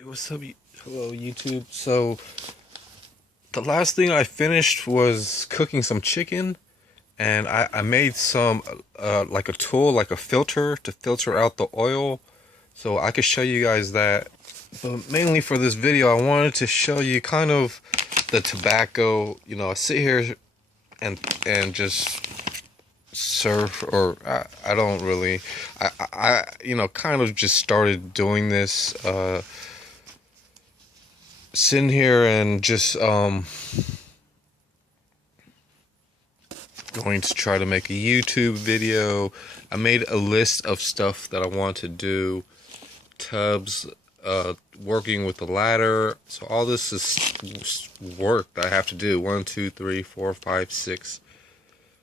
Hey, what's up? Hello, YouTube. So, the last thing I finished was cooking some chicken, and I made some, like a tool, like a filter to filter out the oil, so I could show you guys that. But mainly for this video, I wanted to show you kind of the tobacco. I sit here and just surf, or I don't really, kind of just started doing this, sitting here and just going to try to make a YouTube video. I made a list of stuff that I want to do. Tubs, working with the ladder. So all this is work that I have to do. 1, 2, 3, 4, 5, 6.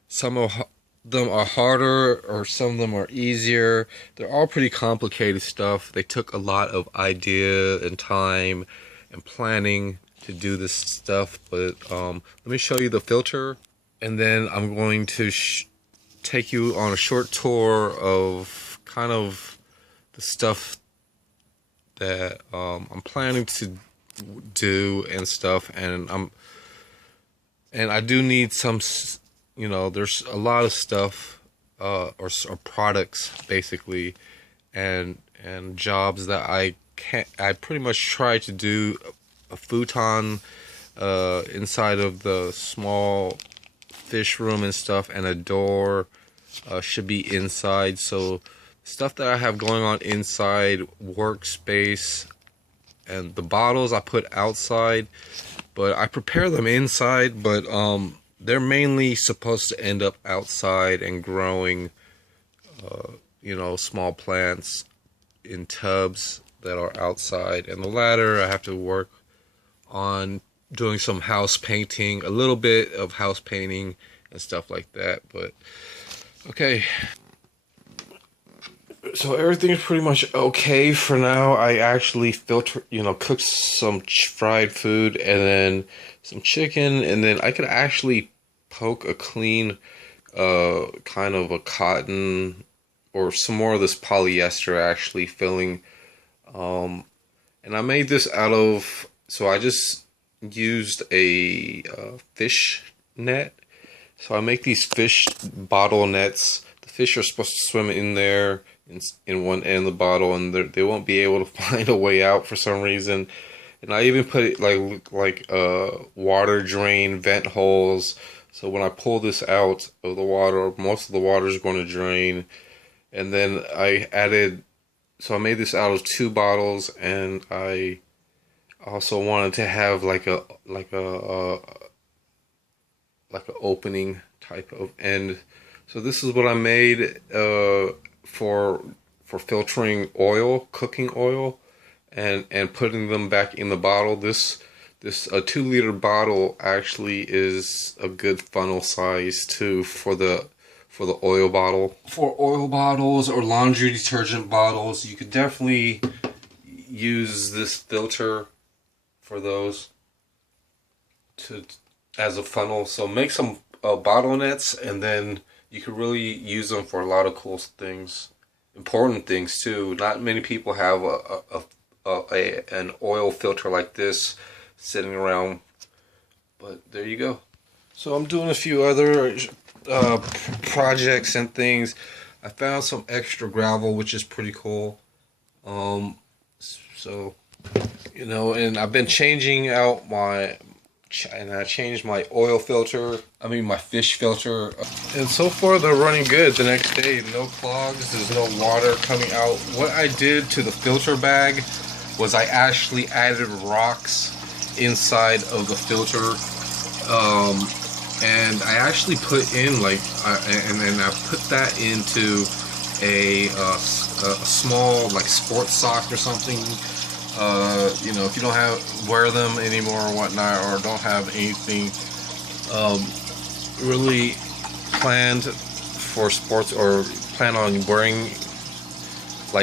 Some of them are harder, or some of them are easier. They're all pretty complicated stuff. They took a lot of idea and time and planning to do this stuff, but let me show you the filter, and then I'm going to take you on a short tour of kind of the stuff that I'm planning to do and stuff. And I do need some, there's a lot of stuff, or products basically, and jobs that I pretty much try to do a futon inside of the small fish room and stuff, and a door should be inside. So stuff that I have going on inside, workspace, and the bottles I put outside, but I prepare them inside, but they're mainly supposed to end up outside and growing, small plants in tubs that are outside. And the ladder, I have to work on doing some house painting, a little bit of house painting and stuff like that. But okay, so everything's pretty much okay for now. I actually cooked some fried food, and then some chicken, and then I could actually poke a clean kind of a cotton or some more of this polyester actually filling. And I made this out of, so I just used a fish net. So I make these fish bottle nets. The fish are supposed to swim in there in one end of the bottle, and they won't be able to find a way out for some reason. And I even put it like water drain vent holes. So when I pull this out of the water, most of the water is going to drain. And then so I made this out of 2 bottles, and I also wanted to have like a opening type of end. So this is what I made for filtering oil, cooking oil, and putting them back in the bottle. This 2-liter bottle actually is a good funnel size too for the oil bottle. For oil bottles or laundry detergent bottles, you could definitely use this filter for those as a funnel. So make some bottle nets, and then you could really use them for a lot of cool things, important things too. Not many people have an oil filter like this sitting around, but there you go. So I'm doing a few other projects and things. I found some extra gravel, which is pretty cool. So and I've been changing out I changed my oil filter, my fish filter, and so far they're running good. The next day, no clogs, there's no water coming out. What I did to the filter bag was I actually added rocks inside of the filter, and I actually put in and then I put that into a small sports sock or something. If you don't wear them anymore or whatnot, or don't have anything really planned for sports, or plan on wearing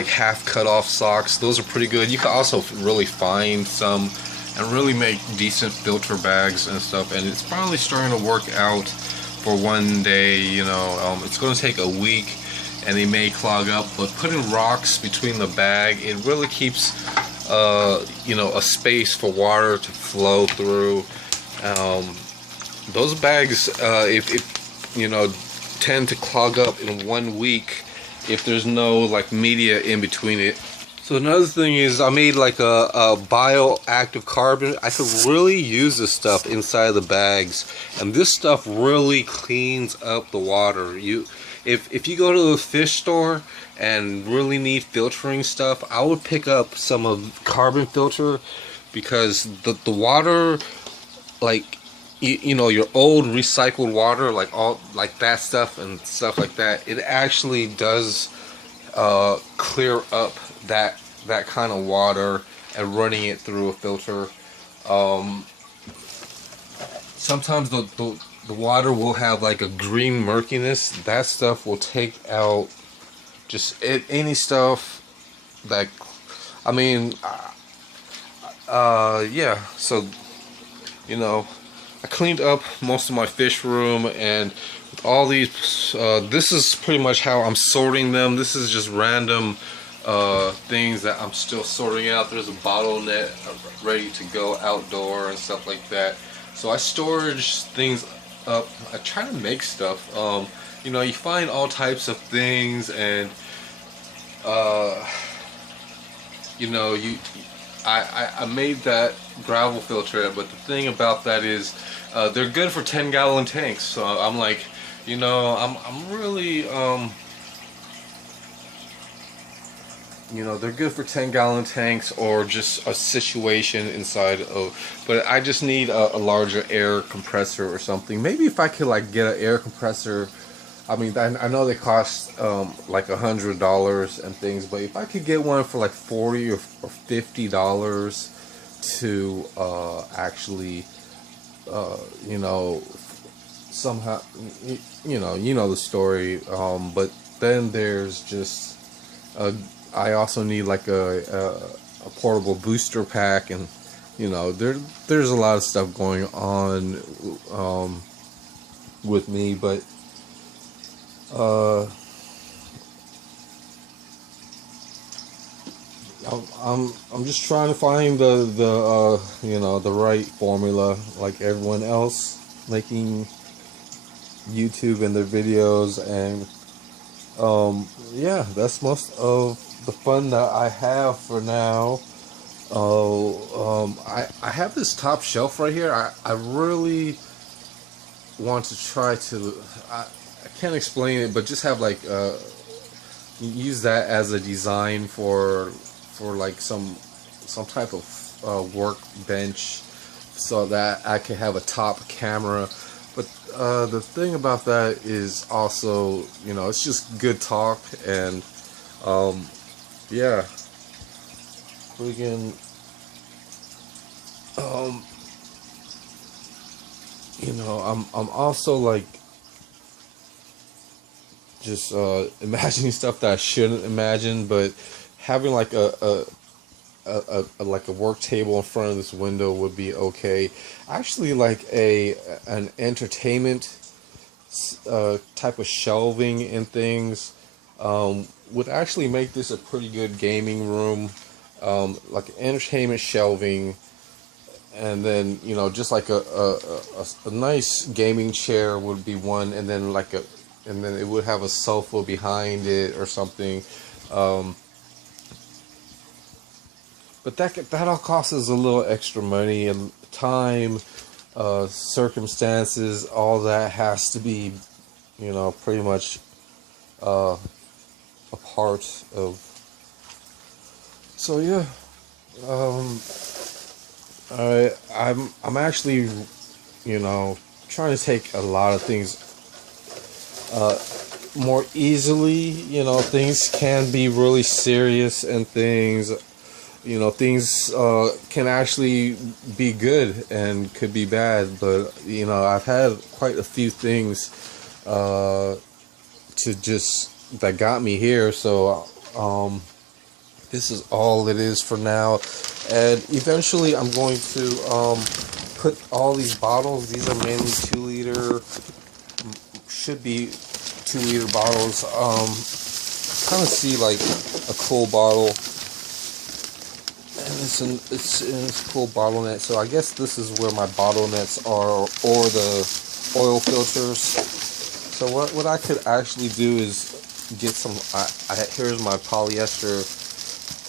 half cut off socks, those are pretty good. You can also really find some and really make decent filter bags and stuff, and it's finally starting to work out for one day. It's going to take a week, and they may clog up, but putting rocks between the bag, it really keeps you know, a space for water to flow through. Those bags, if you know, tend to clog up in 1 week if there's no like media in between it. So another thing is I made like a bioactive carbon. I could really use this stuff inside the bags, and this stuff really cleans up the water. If you go to a fish store and really need filtering stuff, I would pick up some of carbon filter, because the water, like you know, your old recycled water, like all like that stuff and stuff like that, it actually does clear up that kind of water and running it through a filter. Sometimes the water will have like a green murkiness. That stuff will take out just any stuff that, I mean, yeah. So, you know, I cleaned up most of my fish room, and with all these, this is pretty much how I'm sorting them. This is just random things that I'm still sorting out. There's a bottle net ready to go outdoor and stuff like that. So I storage things up. I try to make stuff. You know, you find all types of things, and you know, I made that gravel filter, but the thing about that is they're good for 10-gallon tanks. So I'm like, you know, I'm really you know, they're good for 10-gallon tanks or just a situation inside of, but I just need a larger air compressor or something. Maybe if I could like get an air compressor, I mean, I know they cost like $100 and things, but if I could get one for like $40 or $50 to actually, you know, somehow, you know the story. But then there's just I also need like a portable booster pack, and you know, there's a lot of stuff going on with me, but I'm just trying to find the you know, the right formula, like everyone else making YouTube and their videos. And yeah, that's most of the fun that I have for now. I have this top shelf right here. I really want to try to, I can't explain it, but just have like use that as a design for like some type of workbench, so that I can have a top camera. But the thing about that is also, you know, it's just good talk. And yeah, freaking you know, I'm also like just imagining stuff that I shouldn't imagine, but having like a like a work table in front of this window would be okay. Actually, like an entertainment type of shelving and things would actually make this a pretty good gaming room. Like entertainment shelving, and then, you know, just like a nice gaming chair would be one, and then like and then it would have a sofa behind it or something. But that all costs us a little extra money and time, circumstances. All that has to be, you know, pretty much a part of. So yeah, I'm actually, you know, trying to take a lot of things more easily. You know, things can be really serious, and things, you know, things can actually be good and could be bad. But, you know, I've had quite a few things to just, that got me here. So this is all it is for now. And eventually I'm going to put all these bottles, these are mainly 2-liter, should be 2-liter bottles. Kind of see like a cool bottle. it's in this cool bottle net. So I guess this is where my bottle nets are, or the oil filters. So what I could actually do is get some. Here's my polyester.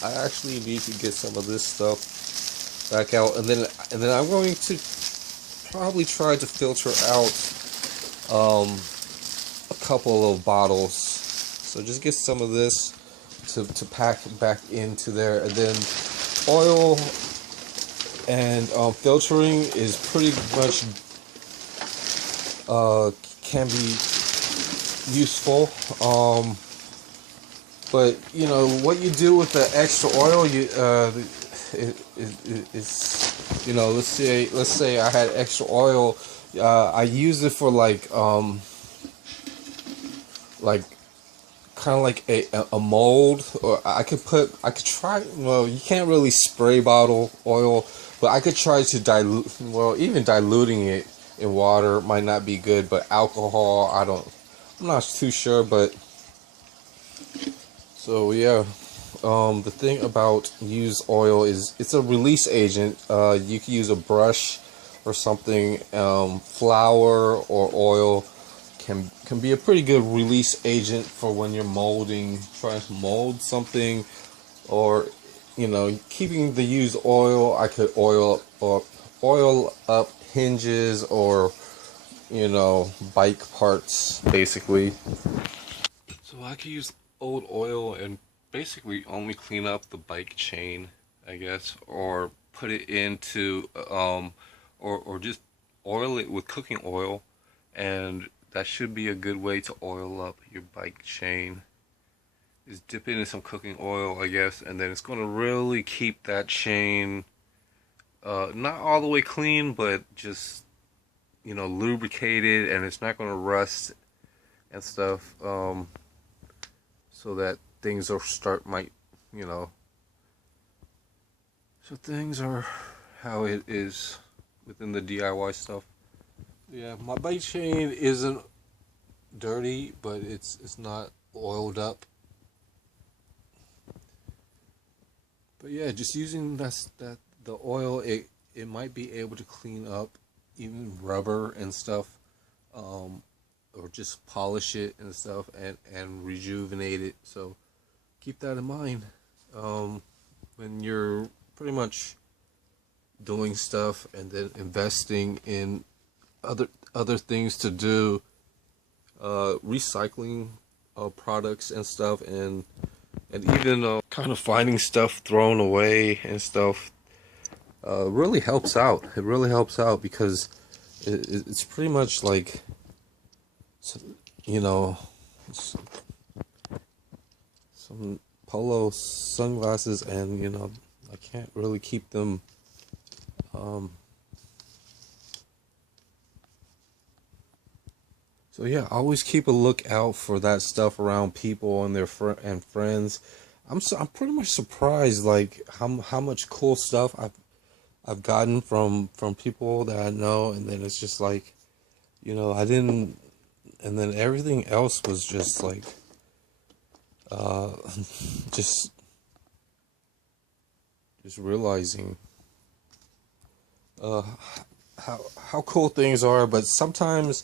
I actually need to get some of this stuff back out, and then I'm going to probably try to filter out a couple of bottles. So just get some of this to pack back into there, and then oil and filtering is pretty much can be useful. But you know what you do with the extra oil, it's, you know, let's say I had extra oil, I use it for like kind of like a mold, or I could try, well, you can't really spray bottle oil, but I could try to dilute, well, even diluting it in water might not be good, but alcohol, I'm not too sure. But so yeah, the thing about used oil is it's a release agent. You can use a brush or something. Flour or oil can be a pretty good release agent for when you're trying to mold something, or you know, keeping the used oil. I could oil up hinges, or you know, bike parts basically. So I could use old oil and basically only clean up the bike chain, I guess, or put it into or just oil it with cooking oil, and that should be a good way to oil up your bike chain. Is dip it in some cooking oil, I guess, and then it's going to really keep that chain not all the way clean, but just, you know, lubricated, and it's not going to rust and stuff, so that things might, you know, so things are how it is within the DIY stuff. Yeah, my bike chain isn't dirty, but it's not oiled up. But yeah, just using the oil, it might be able to clean up even rubber and stuff, or just polish it and stuff, and rejuvenate it. So keep that in mind when you're pretty much doing stuff and then investing in other things to do, recycling products and stuff, and even kind of finding stuff thrown away and stuff really helps out. It really helps out because it's pretty much like, you know, some polo sunglasses, and you know, I can't really keep them so yeah, always keep a lookout for that stuff around people and their friends. I'm pretty much surprised, like how much cool stuff I've gotten from people that I know, and then it's just like, you know, I didn't, and then everything else was just like just realizing how cool things are. But sometimes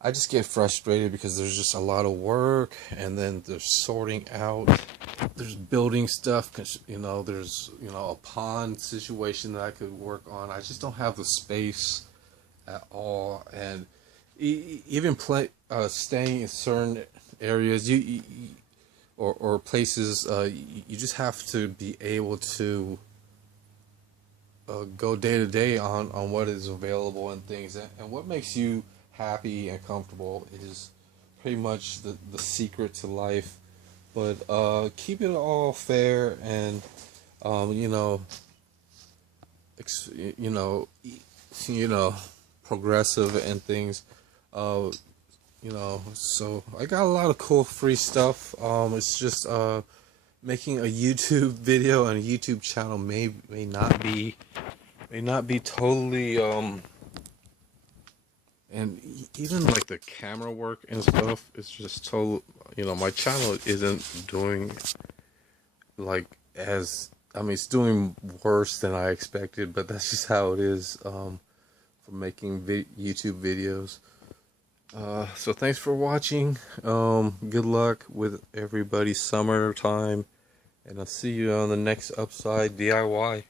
I just get frustrated because there's just a lot of work, and then there's sorting out, there's building stuff, you know, there's, you know, a pond situation that I could work on. I just don't have the space at all, and even staying in certain areas, or places, you just have to be able to go day to day on what is available and things, and what makes you happy and comfortable is pretty much the secret to life. But keep it all fair, and you know, you know, progressive and things. You know, so I got a lot of cool free stuff. It's just making a YouTube video and a YouTube channel may not be totally and even like the camera work and stuff, it's just total, you know, my channel isn't doing like as I mean, it's doing worse than I expected, but that's just how it is for making YouTube videos. So thanks for watching. Good luck with everybody's summertime, and I'll see you on the next Upside DIY.